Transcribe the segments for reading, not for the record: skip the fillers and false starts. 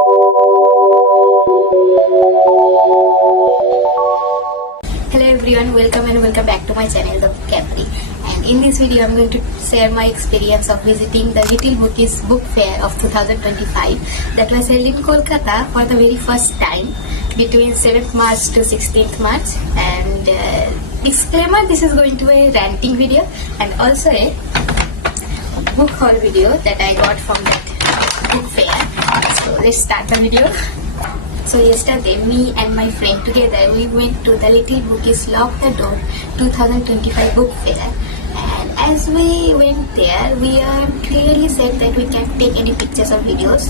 Hello everyone, welcome back to my channel, The Bookish. And in this video, I'm going to share my experience of visiting the Little Bookish Book Fair of 2025 that was held in Kolkata for the very first time between 7th March to 16th March. And disclaimer, this is going to be a ranting video and also a book haul video that I got from that book fair. So let's start the video. So yesterday, me and my friend together, we went to the Little Bookish Lock the Door 2025 book fair. And as we went there, we clearly said that we can't take any pictures or videos,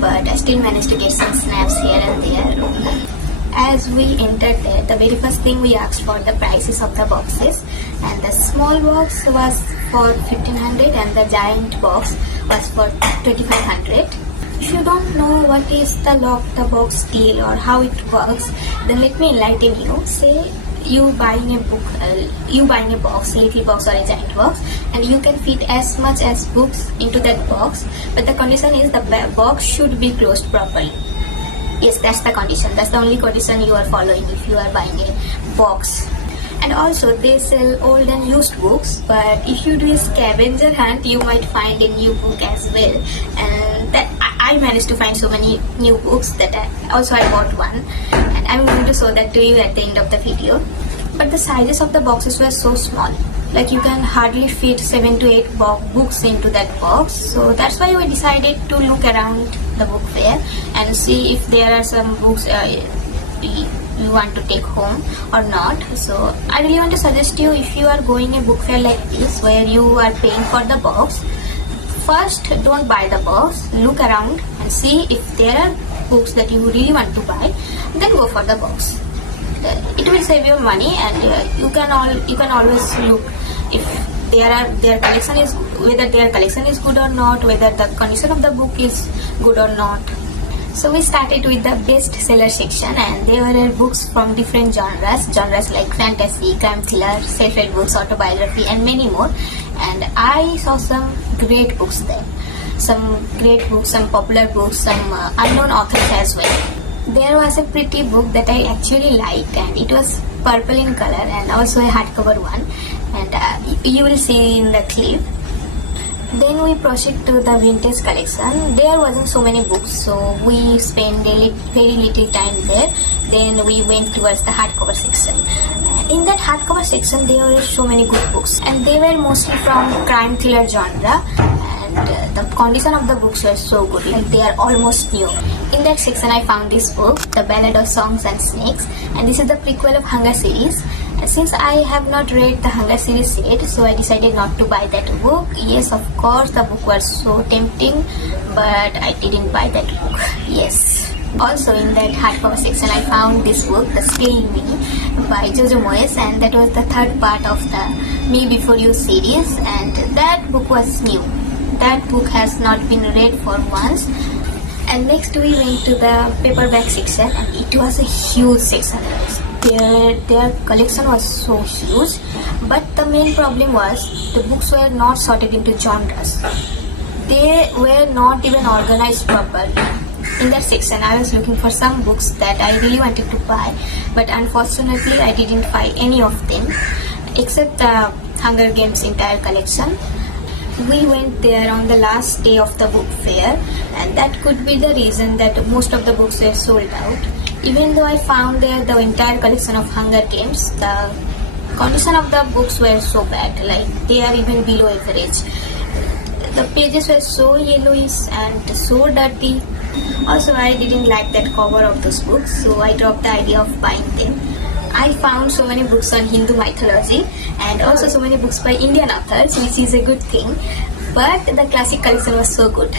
but I still managed to get some snaps here and there. As we entered there, the very first thing we asked for the prices of the boxes, and the small box was for 1500 and the giant box was for 2500. If you don't know what is the lock the box deal or how it works, then let me enlighten you. Say you buying a book, you buying a box, a little box or a giant box, and you can fit as much as books into that box, but the condition is the box should be closed properly. Yes, that's the condition. That's the only condition you are following if you are buying a box. And also they sell old and used books, but if you do a scavenger hunt, you might find a new book as well. And that I managed to find so many new books that I bought one, and I'm going to show that to you at the end of the video. But the sizes of the boxes were so small, like you can hardly fit 7 to 8 books into that box. So that's why we decided to look around the book fair and see if there are some books you want to take home or not. So I really want to suggest you, if you are going a book fair like this where you are paying for the box, first don't buy the box, look around and see if there are books that you really want to buy, then go for the box. It will save you money, and you can always look if their collection is, whether their collection is good or not, whether the condition of the book is good or not. So we started with the bestseller section, and there were books from different genres like fantasy, crime thriller, self-help books, autobiography, and many more. And I saw some great books there. Some great books, some popular books, some unknown authors as well. There was a pretty book that I actually liked, and it was purple in color and also a hardcover one. And you will see in the clip. Then we proceed to the vintage collection. There wasn't so many books, so we spent very little time there. Then we went towards the hardcover section. In that hardcover section, there were so many good books, and they were mostly from crime thriller genre. And the condition of the books were so good, like they are almost new. In that section, I found this book, The Ballad of Songs and Snakes, and this is the prequel of Hunger series. And since I have not read the Hunger series yet, so I decided not to buy that book. Yes, of course, the book was so tempting, but I didn't buy that book. Yes. Also in that hardcover section, I found this book, The Scale Me by Jojo, and that was the third part of the Me Before You series, and that book was new. That book has not been read for once. And next we went to the paperback section, and it was a huge section. Their collection was so huge, but the main problem was the books were not sorted into genres. They were not even organized properly. In that section, I was looking for some books that I really wanted to buy, but unfortunately I didn't find any of them except the Hunger Games entire collection. We went there on the last day of the book fair, and that could be the reason that most of the books were sold out. Even though I found there the entire collection of Hunger Games, the condition of the books were so bad, like they are even below average. The pages were so yellowish and so dirty. Also, I didn't like that cover of those books, so I dropped the idea of buying them. I found so many books on Hindu mythology and also so many books by Indian authors, which is a good thing, but the classic collection was so good.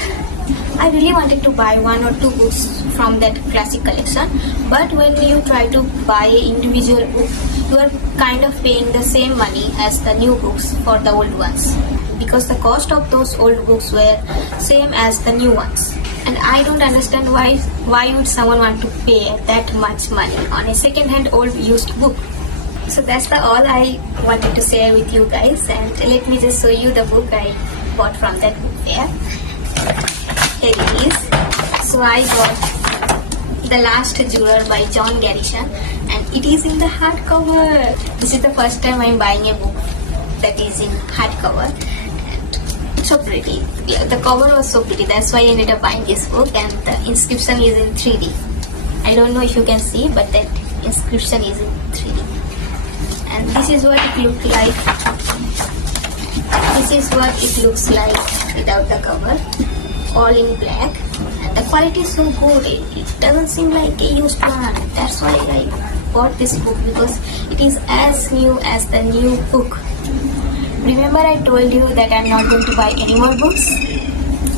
I really wanted to buy 1 or 2 books from that classic collection, but when you try to buy an individual book, you are kind of paying the same money as the new books for the old ones, because the cost of those old books were same as the new ones. And I don't understand why would someone want to pay that much money on a second-hand old used book. So that's all I wanted to share with you guys, and let me just show you the book I bought from that book fair. Here it is. So I got The Last Juror by John Garishan, and it is in the hardcover. This is the first time I'm buying a book that is in hardcover. And so pretty. Yeah, the cover was so pretty. That's why I ended up buying this book, and the inscription is in 3D. I don't know if you can see, but that inscription is in 3D. And this is what it looked like. This is what it looks like without the cover, all in black. And the quality is so good. It doesn't seem like a used one. That's why I bought this book, because it is as new as the new book. Remember I told you that I'm not going to buy any more books?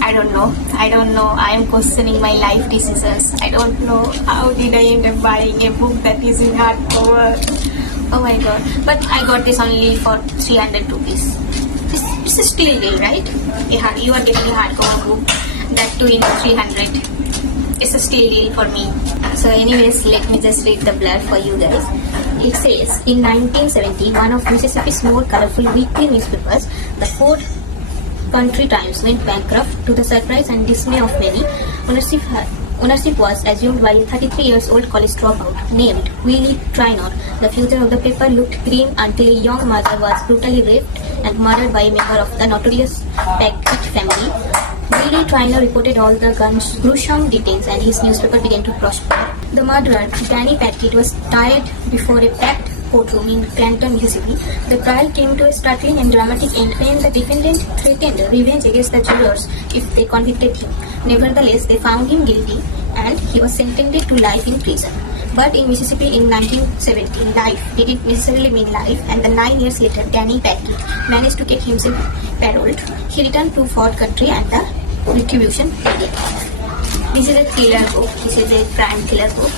I don't know. I am questioning my life decisions. I don't know how did I end up buying a book that is in hardcover. Oh my god. But I got this only for 300 rupees. It's a steal deal, right? Yeah, you are getting a hardcover book, that too in 300. It's a steal deal for me. So anyways, let me just read the blurb for you guys. It says, in 1970, one of Mississippi's more colorful weekly newspapers, the Fort Country Times, went bankrupt to the surprise and dismay of many. Ownership was assumed by a 33-year-old college dropout named Willie Traynor. The future of the paper looked grim until a young mother was brutally raped and murdered by a member of the notorious Packard family. Willie Traynor reported all the gruesome details, and his newspaper began to prosper. The murderer, Danny Packard, was tried before a packed courtroom in Clanton, Mississippi. The trial came to a startling and dramatic end when the defendant threatened revenge against the jurors if they convicted him. Nevertheless, they found him guilty, and he was sentenced to life in prison. But in Mississippi in 1970, life didn't necessarily mean life, and 9 years later, Danny Packard managed to get himself paroled. He returned to Fort Country, and the retribution began. This is a thriller book. This is a crime thriller book.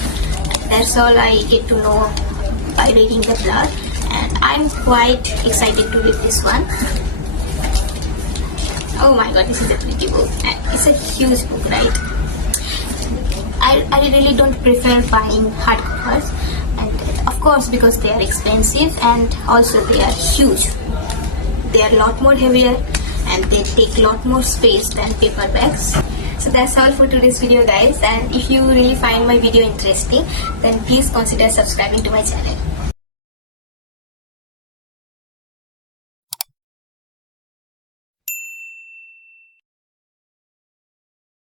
That's all I get to know by reading the blurb, and I'm quite excited to read this one. Oh my god, this is a pretty book, and it's a huge book, right? I really don't prefer buying hardcovers, and of course because they are expensive, and also they are huge. They are a lot more heavier, and they take a lot more space than paperbacks. So that's all for today's video, guys, and if you really find my video interesting, then please consider subscribing to my channel.